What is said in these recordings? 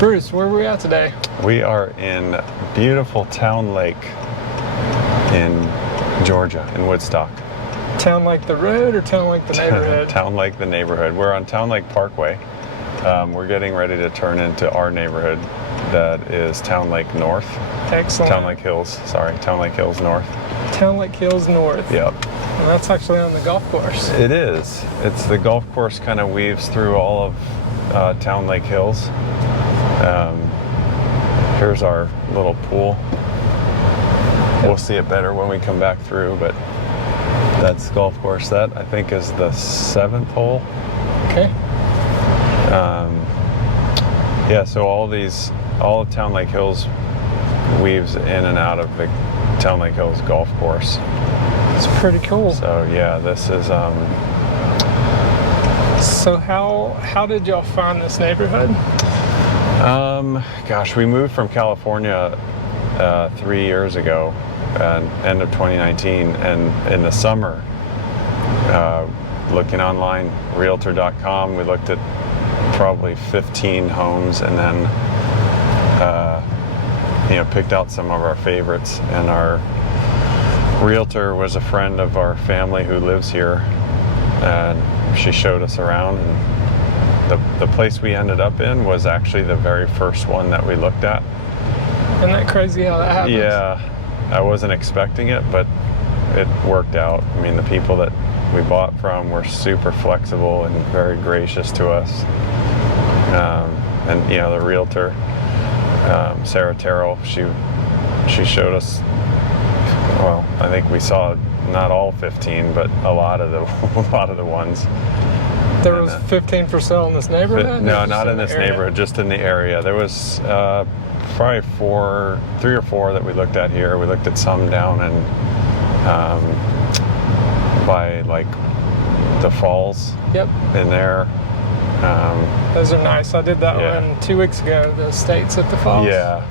Bruce, where are we at today? We are in beautiful Townlake in Georgia, in Woodstock. Townlake the road or Townlake the neighborhood? Townlake the neighborhood. We're on Townlake Parkway. We're getting ready to turn into our neighborhood that is Townlake North. Excellent. Townlake Hills, sorry, Townlake Hills North. Townlake Hills North. Yep. And that's actually on the golf course. It is. It's the golf course kind of weaves through all of Townlake Hills. Here's our little pool. We'll see it better when we come back through, but that's the golf course. That, I think, is the 7th hole. Okay. Yeah, so all of Townlake Hills weaves in and out of the Townlake Hills golf course. It's pretty cool. So yeah, this is So how did y'all find this neighborhood? Gosh, we moved from California 3 years ago, end of 2019, and in the summer, looking online, realtor.com, we looked at probably 15 homes, and then picked out some of our favorites. And our realtor was a friend of our family who lives here, and she showed us around. And the place we ended up in was actually the very first one that we looked at. Isn't that crazy how that happens? Yeah, I wasn't expecting it, but it worked out. I mean, the people that we bought from were super flexible and very gracious to us. And the realtor, Sarah Terrell, she showed us. Well, I think we saw not all 15, but a lot of the ones. There was 15 for sale in this neighborhood? No, not in this neighborhood, just in the area. There was probably 3 or 4 that we looked at here. We looked at some down in by like the falls. Yep. In there. Those are nice. I did that one 2 weeks ago, the Estates at the falls. Yeah.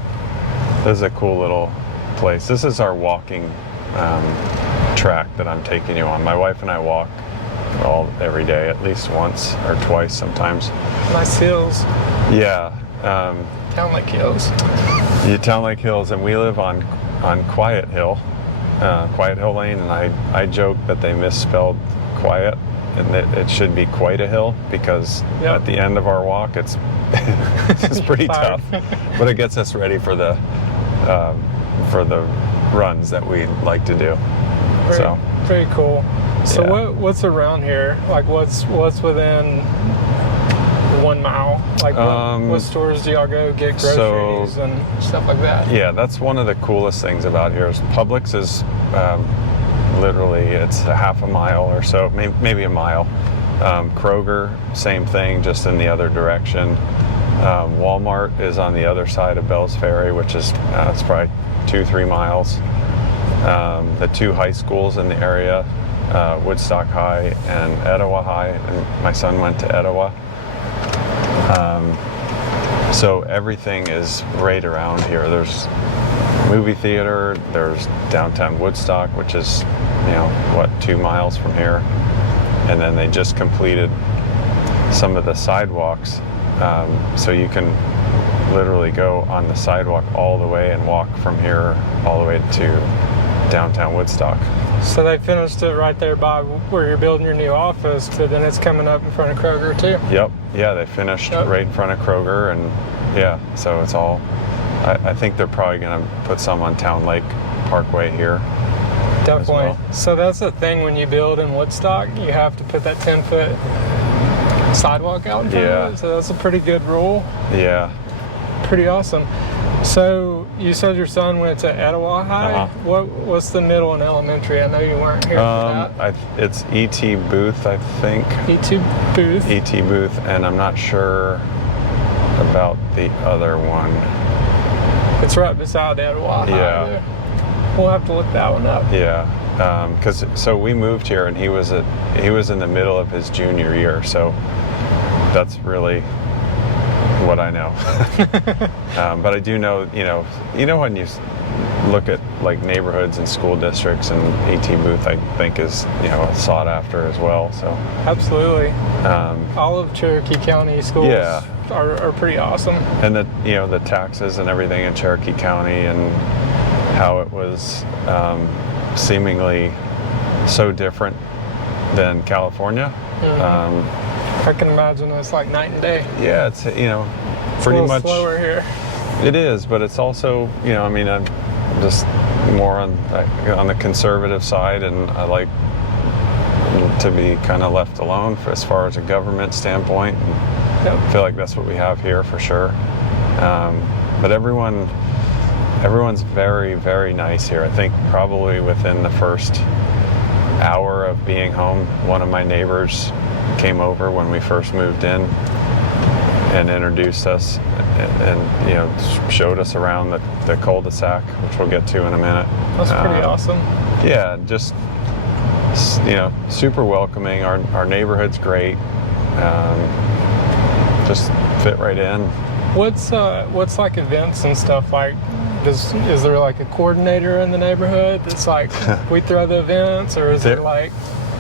This is a cool little place. This is our walking track that I'm taking you on. My wife and I walk every day, at least once or twice sometimes. Nice hills. Yeah. Townlake Hills. Yeah, Townlake Hills, and we live on Quiet Hill Lane, and I joke that they misspelled quiet, and that it should be quite a hill, because at the end of our walk it's pretty tough, but it gets us ready for the runs that we like to do. Very cool. So what's around here? Like what's within 1 mile? Like what stores do y'all go get groceries and stuff like that? Yeah, that's one of the coolest things about here is Publix is literally, it's a half a mile or so, maybe a mile. Kroger, same thing, just in the other direction. Walmart is on the other side of Bells Ferry, which is it's probably 2-3 miles. The 2 high schools in the area, Woodstock High and Etowah High, and my son went to Etowah. So everything is right around here. There's movie theater, there's downtown Woodstock, which is 2 miles from here, and then they just completed some of the sidewalks, so you can literally go on the sidewalk all the way and walk from here all the way to downtown Woodstock. So they finished it right there by where you're building your new office, but then it's coming up in front of Kroger too? Yep. Yeah, they finished right in front of Kroger, and so it's all, I think they're probably going to put some on Townlake Parkway here. Definitely. Well. So that's the thing, when you build in Woodstock, you have to put that 10-foot sidewalk out in front of it. So that's a pretty good rule. Yeah. Pretty awesome. So you said your son went to Etowah High. What's the middle and elementary? I know you weren't here for that. It's E.T. Booth, I think. E.T. Booth. E.T. Booth, and I'm not sure about the other one. It's right beside Etowah High. Yeah. We'll have to look that one up. Yeah. So we moved here, and he was in the middle of his junior year, so that's really what I know. But I do know, when you look at like neighborhoods and school districts, and E.T. Booth, I think, is sought after as well. So absolutely. All of Cherokee County schools are pretty awesome. And the taxes and everything in Cherokee County, and how it was seemingly so different than California. I can imagine it's like night and day. Yeah, it's It's pretty a little much slower here. It is, but it's also I'm just more on the conservative side, and I like to be kind of left alone as far as a government standpoint. And I feel like that's what we have here for sure. But everyone's very, very nice here. I think probably within the first hour of being home, one of my neighbors came over when we first moved in and introduced us and showed us around the cul-de-sac, which we'll get to in a minute. That's pretty awesome. Yeah, just super welcoming. Our neighborhood's great. Just fit right in. What's like events and stuff like? Is there like a coordinator in the neighborhood that's like we throw the events, or is it like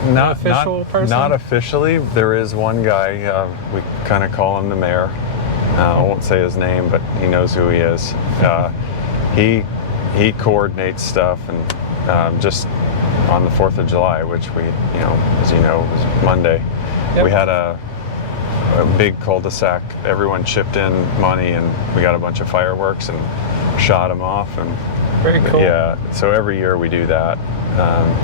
an official person? Not officially. There is one guy. We kind of call him the mayor. I won't say his name, but he knows who he is. He coordinates stuff, and just on the 4th of July, which we, as you know, was Monday. Yep. We had a big cul-de-sac. Everyone chipped in money, and we got a bunch of fireworks and shot them off. And very cool. Yeah, so every year we do that.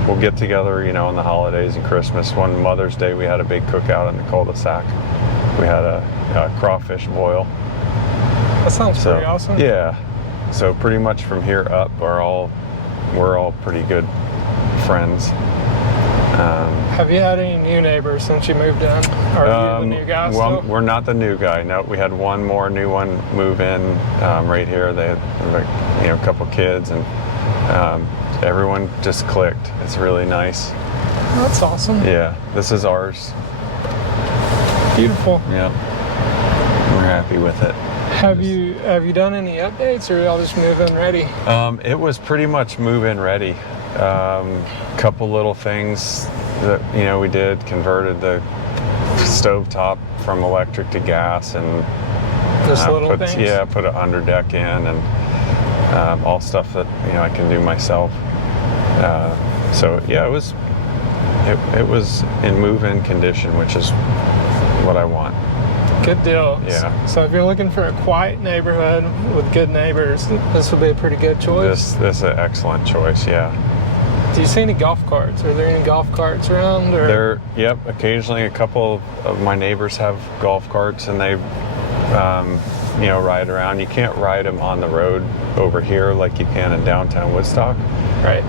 We'll get together, on the holidays and Christmas. One Mother's Day, we had a big cookout in the cul-de-sac. We had a crawfish boil. That sounds pretty awesome. Yeah. So pretty much from here up, we're all pretty good friends. Have you had any new neighbors since you moved in? Are you the new guy still? We're not the new guy. No, we had one more new one move in right here. They had a couple kids, and everyone just clicked. It's really nice. That's awesome. Yeah, this is ours. Beautiful. Yeah, we're happy with it. Have you done any updates, or are y'all just move-in ready? It was pretty much move-in ready. Couple little things that we did. Converted the stovetop from electric to gas, and just little things. Yeah, put an underdeck in, and all stuff that I can do myself. So yeah, it was in move-in condition, which is what I want. Good deal. Yeah. So if you're looking for a quiet neighborhood with good neighbors, this would be a pretty good choice. This is an excellent choice. Yeah. Do you see any golf carts? Are there any golf carts around? Or? Yep. Occasionally, a couple of my neighbors have golf carts, and they, ride around. You can't ride them on the road over here like you can in downtown Woodstock. Right.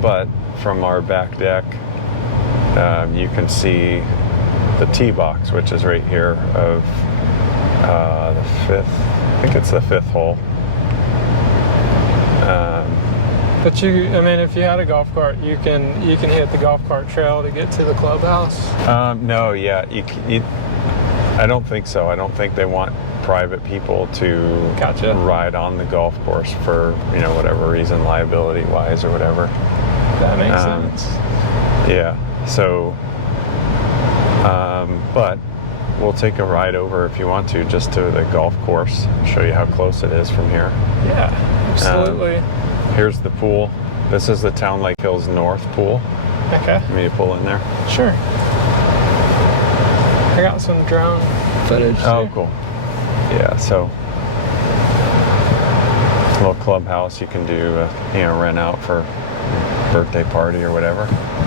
But from our back deck, you can see the tee box, which is right here of the 5th. I think it's the 5th hole. But if you had a golf cart, you can hit the golf cart trail to get to the clubhouse. No, yeah, I don't think so. I don't think they want private people to ride on the golf course for whatever reason, liability wise or whatever. That makes sense. Yeah. So, but we'll take a ride over if you want to, just to the golf course. Show you how close it is from here. Yeah, absolutely. Here's the pool. This is the Townlake Hills North pool. Okay. Let me pull in there. Sure. I got some drone footage. Oh, cool. Yeah, so a little clubhouse you can do, rent out for birthday party or whatever.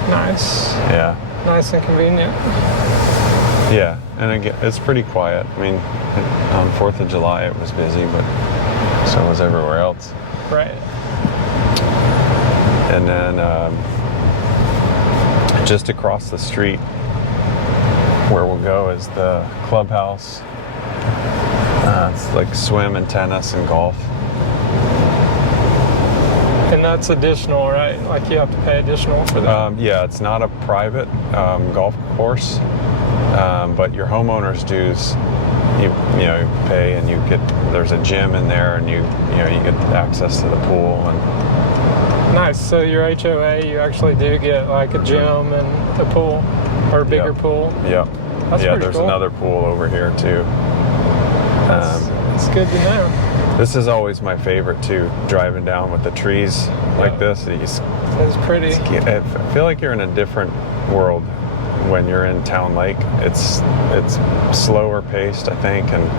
Nice. Yeah. Nice and convenient. Yeah, and again, it's pretty quiet. On 4th of July it was busy, but so was everywhere else. Right. And then just across the street where we'll go is the clubhouse. It's like swim and tennis and golf. And that's additional, right? Like you have to pay additional for that? Yeah, it's not a private golf course, but your homeowner's dues, you pay, and there's a gym in there, and you get access to the pool. And nice. So your HOA, you actually do get like a gym and a pool, or a bigger pool. Yeah. That's yeah. pretty There's cool. another pool over here too. good to know. This is always my favorite too, driving down with the trees like this. It's pretty. I feel like you're in a different world when you're in Townlake. It's slower paced, I think, and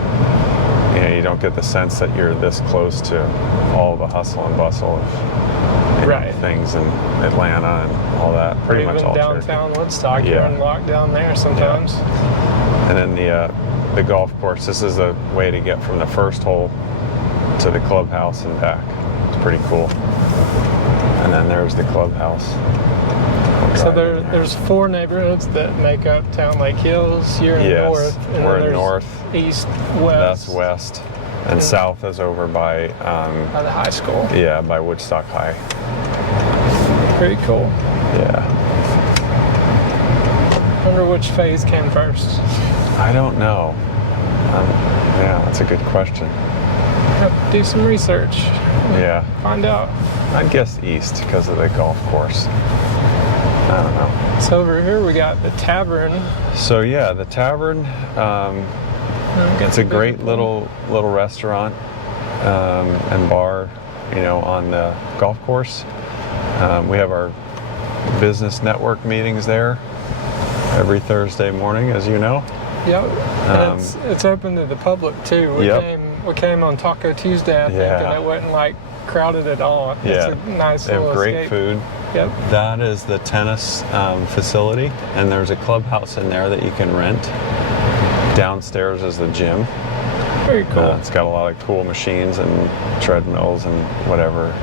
you don't get the sense that you're this close to all the hustle and bustle of things in Atlanta and all that. Pretty much all downtown Woodstock. You're in lockdown there sometimes. And then the golf course. This is a way to get from the first hole to the clubhouse and back. It's pretty cool. And then there's the clubhouse. So there's 4 neighborhoods that make up Townlake Hills. You're in north. And we're in north. East, west. That's west. And south is over by the high school. Yeah, by Woodstock High. Pretty cool. Yeah. I wonder which phase came first. I don't know. Yeah, that's a good question. Have to do some research. Yeah. Find out. I'd guess east because of the golf course. I don't know. So over here we got the tavern. So yeah, the tavern. It's a great little restaurant and bar, on the golf course. We have our business network meetings there every Thursday morning, as you know. Yep. And it's open to the public too. We came on Taco Tuesday, I think, and it wasn't crowded at all. It's a nice they little have great escape. Food. Yep. That is the tennis facility, and there's a clubhouse in there that you can rent. Downstairs is the gym. Very cool. It's got a lot of cool machines and treadmills and whatever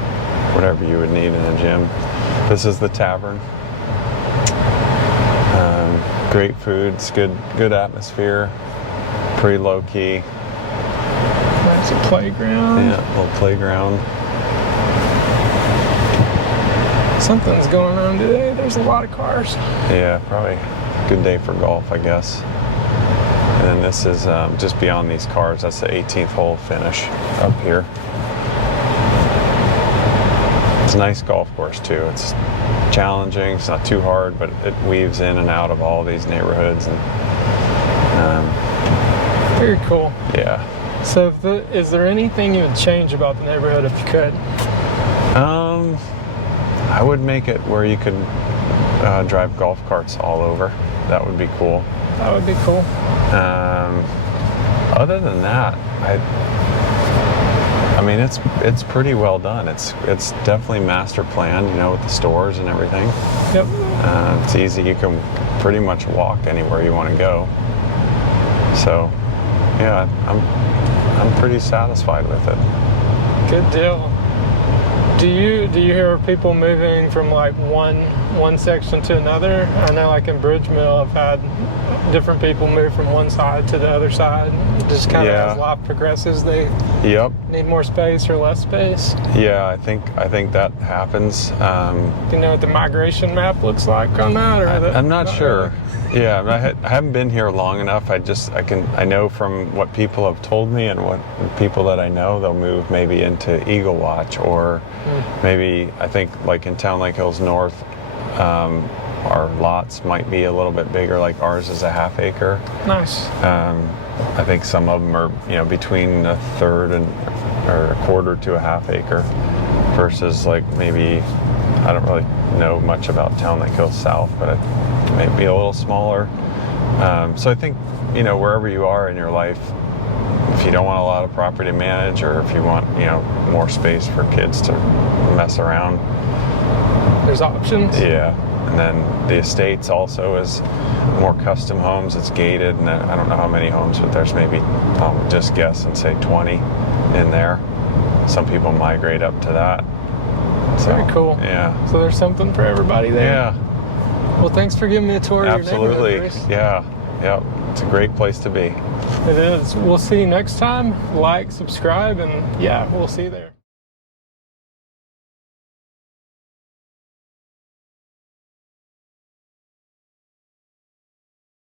you would need in a gym. This is the tavern. Great food. It's good atmosphere. Pretty low key. Nice playground. Yeah, little playground. Something's going on today. There's a lot of cars. Yeah, probably a good day for golf, I guess. And then this is just beyond these cars. That's the 18th hole finish up here. It's a nice golf course too. It's challenging. It's not too hard, but it weaves in and out of all these neighborhoods. And very cool. Yeah. So, is there anything you would change about the neighborhood if you could? I would make it where you could drive golf carts all over. That would be cool. That would be cool. Other than that, I mean, it's pretty well done. It's definitely master planned, with the stores and everything. Yep. It's easy. You can pretty much walk anywhere you want to go. So, yeah, I'm pretty satisfied with it. Good deal. Do you hear people moving from one section to another? I know in Bridge Mill I've had different people move from one side to the other side. Just kind of as life progresses, they need more space or less space. Yeah, I think that happens. Do you know what the migration map looks like on that? Or I'm not sure. Yeah, I haven't been here long enough. I know from what people have told me and what people that I know, they'll move maybe into Eagle Watch or maybe I think in Townlake Hills North, our lots might be a little bit bigger. Ours is a half acre. Nice. I think some of them are between a third or a quarter to a half acre versus maybe, I don't really know much about Townlake Hills South, but it may be a little smaller. So I think, wherever you are in your life, if you don't want a lot of property to manage or if you want, more space for kids to mess around. There's options. Yeah. And then the estates also is more custom homes. It's gated, and I don't know how many homes, but there's maybe, I'll just guess and say 20 in there. Some people migrate up to that. So, very cool. Yeah. So there's something for everybody there. Yeah. Well, thanks for giving me a tour of your neighborhood, Bruce. Yeah. Yep. It's a great place to be. It is. We'll see you next time. Like, subscribe, and we'll see you there.